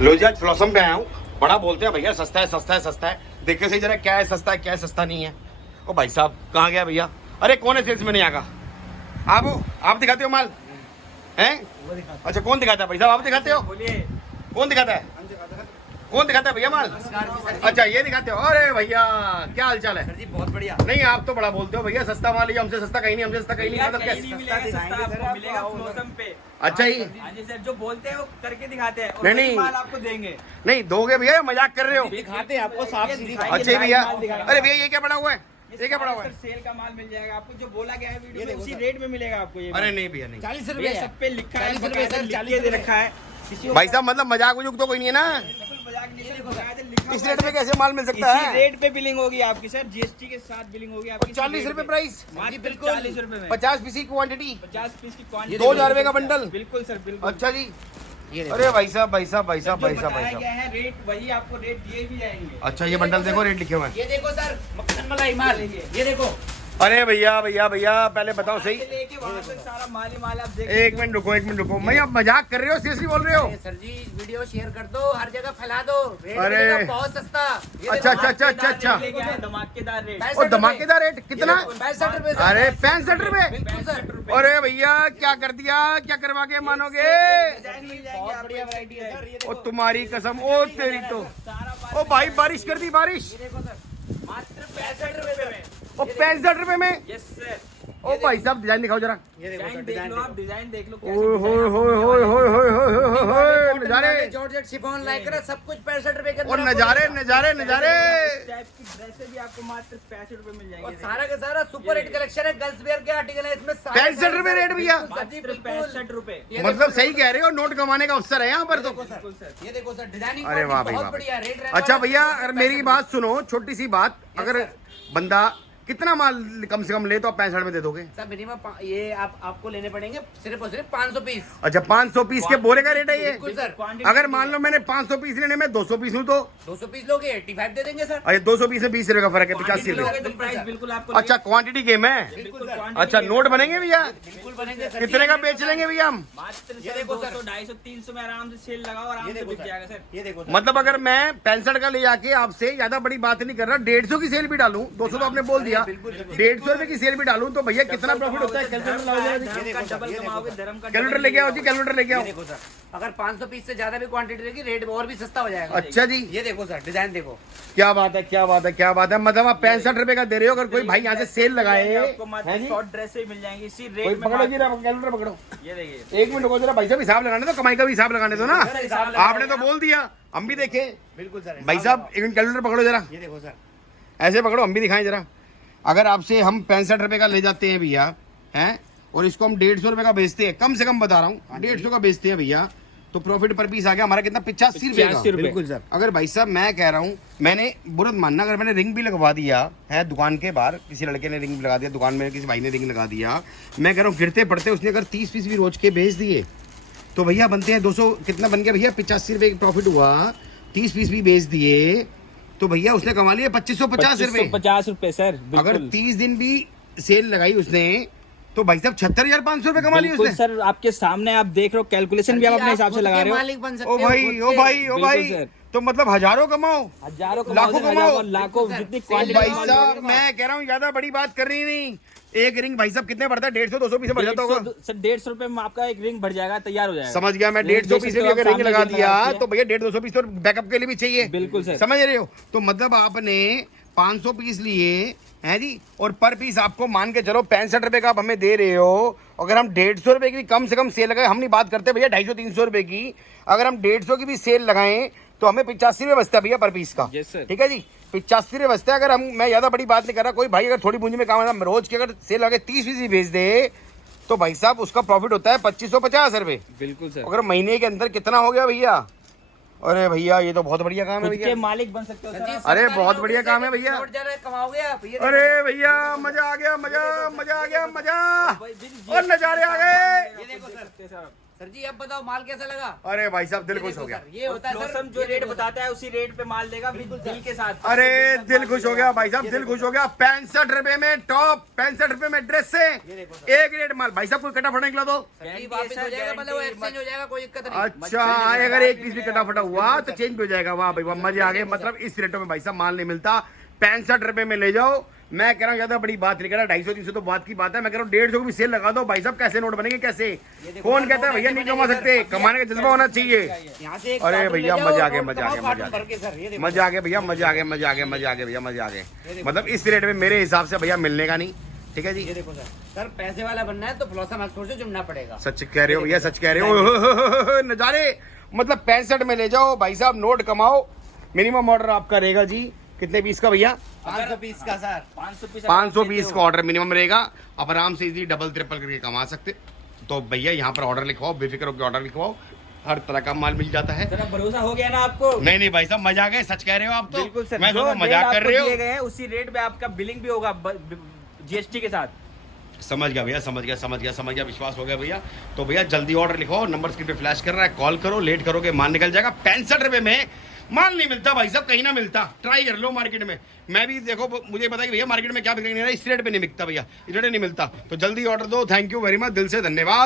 लो जी, आज फ्लॉसम पे आया हूँ। बड़ा बोलते हैं भैया सस्ता है सस्ता है सस्ता है। देखे सही जरा क्या है सस्ता है क्या है सस्ता नहीं है। ओ भाई साहब कहाँ गया भैया? अरे कौन है सेल्स में नहीं आगा? आप दिखाते हो माल हैं? अच्छा कौन दिखाता है भाई साहब? आप दिखाते हो? बोलिए। कौन दिखाता है? कौन दिखाता है भैया माल? अच्छा ये दिखाते हो। अरे भैया क्या हाल चाल है? सर जी बहुत बढ़िया। नहीं आप तो बड़ा बोलते हो भैया सस्ता माल है, हमसे सस्ता कहीं नहीं, हमसे सस्ता कहीं नहीं। मतलब कहीं नहीं मिलेगा, सस्ता आपको मिलेगा मौसम पे। अच्छा ही हाँ जी सर, जो बोलते हैं वो करके दिखाते हैं और नहीं, वही नहीं। माल आपको देंगे। नहीं दोगे भैया, मजाक कर रहे हो? दिखाते हैं आपको साफ सीधी। अच्छा ही भैया। अरे भैया ये क्या बड़ा हुआ है? ये क्या बड़ा हुआ है? सेल का माल मिल जाएगा आपको, जो बोला गया है वीडियो में उसी रेट में मिलेगा आपको ये। अरे नहीं भैया नहीं। 40 रुपए सब पे लिखा है, 40 रुपए सर, 40 दे रखा है। भाई साहब मतलब मजाक वजुक तो कोई नहीं है ना? इस रेट में कैसे माल मिल सकता है? रेट पे बिलिंग होगी आपकी सर, जीएसटी के साथ बिलिंग होगी आपकी। 40 रुपए प्राइस, बिल्कुल 40 रुपए में 50 पीस की क्वांटिटी, 50 पीस की क्वांटिटी, 2000 रुपए का बंडल। बिल्कुल सर बिल्कुल। अच्छा जी। अरे भाई साहब भाई साहब भाई साहब भाई साहब भाई बताया गया साहब। है रेट, वही आपको रेट दिए भी जाएंगे। अच्छा ये बंडल देखो रेट लिखे हुए हैं। ये देखो सर, मक्खन मलाई माल, ये देखो। अरे भैया भैया भैया पहले बताओ सही। लेके वहाँ तक सारा माल ही माल आप देख। एक मिनट रुको मैं, आप मजाक कर रहे हो सीरियसली बोल रहे हो? सर जी वीडियो शेयर कर दो, हर जगह फैला दो। रेट अरे। मिलेगा बहुत सस्ता। अच्छा अच्छा अच्छा अच्छा अच्छा। धमाकेदार रेट। और धमाकेदार रेट कितना? 65 रुपए। अरे 65 रुपए। बिल्कुल सर। अरे भैया क्या कर दिया, क्या करवा के मानोगे? बहुत बढ़िया वैरायटी है सर, ये ओ देखो। तुम्हारी कसम, ओ तेरी तो। ओ भाई बारिश कर दी बारिश। ये देखो सर, मात्र 65 रुपए में। ओ 65 रुपए में। Yes sir. ओ भाई साहब डिजाइन दिखाओ जरा। ये देखो सर, डिजाइन देख लो, आप डिजाइन देख लो। ओए होए होए होए होए होए होए होए होए नजारे। जॉर्जेट शिफॉन लाइक्रा सब कुछ 65 रुपए के अंदर और आपको नजारे मिलेगा। नजारे नजारे। टाइप की ड्रेसें भी आपको मात्र 65 रुपए मिल और जाएंगे। सारा का सारा सुपर हिट कलेक्शन है, गर्ल्स वेयर के आर्टिकल है इसमें। 65 रुपए रेट भैया? सर जी बिल्कुल। 65 रुपए। ये मतलब देखो सही कह रहे हो, नोट कमाने का अवसर है यहाँ पर तो। बिल्कुल सर। ये देखो सर, डिजाइनिंग अरे वाह भाई बहुत वाह। बढ़िया रेट रहने अच्छा वाला है। भैया अगर मेरी बात सुनो, छोटी सी बात, अगर बंदा कितना माल कम से कम ले तो आप 65 में दे दोगे? सर मिनिमम ये आपको लेने पड़ेंगे सिर्फ और सिर्फ 500 पीस। अच्छा 500 पीस के बोरे का रेट है ये? बिल्कुल सर। अगर मान लो मैंने 500 पीस लेने में 200 पीस लूँ तो? 200 पीस लोगे 85 दे देंगे सर। अच्छा 200 पीस में 20 रुपए का फर्क है, 85 लोगे रुपए। तो प्राइस बिल्कुल आपको। अच्छा क्वांटिटी गेम है। बिल्कुल सर। अच्छा नोट बनेंगे भैया? बिल्कुल बनेंगे सर। कितने का बेच लेंगे भैया हम? मात्र ये सर देखो 200, सर। 250, 300 में आराम से सेल लगाओ, आराम ये से देखो बिक सर। जाएगा सर। ये देखो सर। मतलब अगर मैं 65 का ले जाके आपसे ज्यादा बड़ी बात नहीं कर रहा, 150 की सेल भी डालूं, 200 तो आपने बोल दिया, 150 रुपए की सेल भी डालूं तो भैया कितना प्रॉफिट होता है? कैलकुलेटर लाओ जरा जी। धर्म का डबल कमाओगे, धर्म का कैलकुलेटर लेके आओ जी, कैलकुलेटर लेके ये आओ। देखो सर, अगर 500 पीस से ज्यादा भी क्वांटिटी रहेगी रेट और भी सस्ता हो जाएगा। अच्छा जी। ये देखो सर, डिजाइन देखो। क्या बात है क्या बात है क्या बात है। मतलब आप 65 रुपए का दे रहे हो, अगर कोई भाई यहाँ से सेल लगाए आपको हैं मात्र जी? शॉर्ट ड्रेसें मिल जाएंगी इसी कोई रेट में। पकड़ो जी, कैलकुलेटर पकड़ो। ये देखिए, एक मिनट रुको जरा भाई साहब, हिसाब लगाने दो, कमाई का भी हिसाब लगाने दो ना। आपने तो बोल दिया, हम भी देखें। बिल्कुल सर। भाई साहब एक मिनट कैलकुलेटर पकड़ो जरा, ये देखो सर। ऐसे पकड़ो, हम भी दिखाएं जरा। अगर आपसे हम 65 रुपए का ले जाते हैं भैया हैं, और इसको हम 150 रुपए का बेचते हैं, कम से कम बता रहा हूँ 150 का बेचते हैं भैया, तो प्रॉफिट पर पीस आ गया हमारा कितना? 85 रुपए का। बिल्कुल सर। अगर भाई साहब मैं कह रहा हूँ, मैंने बुरत मानना, अगर मैंने रिंग भी लगवा दिया है दुकान के बाहर, किसी लड़के ने रिंग लगा दिया दुकान में, किसी भाई ने रिंग लगा दिया, मैं कह रहा हूँ गिरते पड़ते उसने अगर 30 पीस भी रोज के बेच दिए तो भैया बनते हैं 200, कितना बन गया भैया? 85 रुपए का प्रॉफिट हुआ। 30 पीस भी बेच दिए तो भैया उसने कमा लिया 2550 रुपए। 50 रुपए सर। अगर 30 दिन भी सेल लगाई उसने तो भाई साहब 76,500 रुपए कमा लिए बिल्कुल उसने। सर, आपके सामने आप देख रहे हो, कैलकुलेशन भी आप अपने हिसाब से लगा रहे हो। मालिक बन सकते ओ हो भाई खुद ओ के। भाई ओ भाई, बिल्कुल सर। तो मतलब हजारों कमाओ, हजारों लाखों कमाओ। लाखों बिल्कुल जितनी सर। ओ क्वांटिटी। भाई साहब मैं कह रहा हूँ ज्यादा बड़ी बात कर रही नहीं। एक रिंग भाई साहब कितने पड़ता है? 150-200 पीस भर जाता होगा। सर 150 रुपए में आपका एक रिंग भर जाएगा, तैयार हो जाएगा। समझ गया मैं। 150 पीस भी अगर रिंग लगा दिया तो भैया 150-200 पीस तो बैकअप के लिए भी चाहिए। बिल्कुल सर। समझ रहे हो? तो मतलब आपने 500 पीस लिए हैं जी, और पर पीस आपको मान के चलो 65 रुपए का आप हमें दे रहे हो। अगर हम 150 रुपए की भी कम से कम सेल लगाए, हम नहीं बात करते भैया 250-300 रुपए की, अगर हम 150 की भी सेल लगाएं तो हमें 85 रुपए बचता है भैया पर पीस का। Yes, sir. ठीक है जी, 85 रुपए बचता है। अगर हम, मैं ज्यादा बड़ी बात नहीं कर रहा, कोई भाई अगर थोड़ी पूंजी में काम है, रोज की अगर सेल लगा 30 पीस भी बेच दे तो भाई साहब उसका प्रॉफिट होता है 2550 रुपए। बिल्कुल सर। अगर महीने के अंदर कितना हो गया भैया? अरे भैया ये तो बहुत बढ़िया काम है खुद के भैया। मालिक बन सकते हो सर सर जी, आप। अरे सरकारी बहुत नौकरी बढ़िया से काम है भैया। नोट जरा कमाओगे आप। ये अरे भैया मजा आ गया, मजा मजा आ गया, मजा भाई, और नजारे आ गए। ये देखो सर। सर सर जी अब बताओ माल कैसा लगा? अरे भाई साहब दिल ये खुश देखो हो गया। सर, ये होता है ब्लॉसम सर, जो ये रेट देखो सर। बताता है उसी रेट पे माल देगा बिल के साथ। अरे दिल खुश हो गया भाई साहब, दिल खुश हो गया। 65 रुपए में टॉप, 65 रुपए में ड्रेस से एक रेट माल। भाई साहब कोई कटा फटा निकला तो सर जी वापस हो जाएगा, मतलब वो एक्सचेंज हो जाएगा, कोई दिक्कत नहीं। अच्छा, अगर एक पीस भी कटा फटा हुआ तो चेंज हो जाएगा। वाह भाई वाह, मजे आ गए। मतलब इस रेटों में भाई साहब माल नहीं मिलता। 65 रुपए में ले जाओ। मैं कह रहा हूँ ज्यादा बड़ी बात नहीं कह रहा, 250-300 तो बात की बात है। मैं कह रहा हूँ 150 की भी सेल लगा दो भाई साहब। कैसे नोट बनेंगे कैसे? कौन कहता है भैया नहीं कमा सकते? कमाने का जज्बा होना चाहिए। यहाँ से एक अरे कार्टून भैया ले जाओ, मजा आ गया, नोट मजा आ कमाओ, गया, मजा कार्टून आ भर के सर, ये गया, देखो। मजा आ गया भैया, मजा आ गया, मजा आ गया, मजा आ गया, मजा आ गया भैया, मजा आ मतलब इस रेट में मेरे हिसाब से भैया मिलने का नहीं। ठीक है जी, ये देखो सर, सर पैसे वाला बनना है तो ब्लॉसम एक्सपोर्ट से जुड़ना पड़ेगा। सच कह रहे हो भैया, सच कह रहे हो। नजारे मतलब 65 में ले जाओ भाई साहब, नोट कमाओ। मिनिमम ऑर्डर आपका रहेगा जी कितने पीस का भैया? 500 पीस का सर, 500 पीस का ऑर्डर मिनिमम रहेगा। अब आराम से इजी डबल ट्रिपल करके कमा सकते। तो भैया यहाँ पर ऑर्डर लिखवाओ, बेफिक्र होकर ऑर्डर लिखवाओ, हर तरह का माल मिल जाता है। सर अब भरोसा हो गया ना आपको? नहीं नहीं भाई साहब मजा आ गए, सच कह रहे हो आप तो। बिल्कुल सर, मैं जो तो रेट मजाक कर आपको रहे हो। दिए गए हैं उसी रेट पे आपका बिलिंग भी होगा जीएसटी के साथ। समझ गया भैया, समझ गया, समझ गया, समझ गया, विश्वास हो गया भैया। तो भैया जल्दी ऑर्डर लिखवाओ, नंबर स्क्रीन पे फ्लैश कर रहा है, कॉल करो। लेट करोगे माल निकल जाएगा। 65 रुपए में माल नहीं मिलता भाई साहब, कहीं ना मिलता। ट्राई कर लो मार्केट में। मैं भी देखो, मुझे पता है कि भैया मार्केट में क्या बिकने नहीं रहा, इस रेट पे नहीं मिलता भैया, इस रेट नहीं मिलता। तो जल्दी ऑर्डर दो। थैंक यू वेरी मच, दिल से धन्यवाद।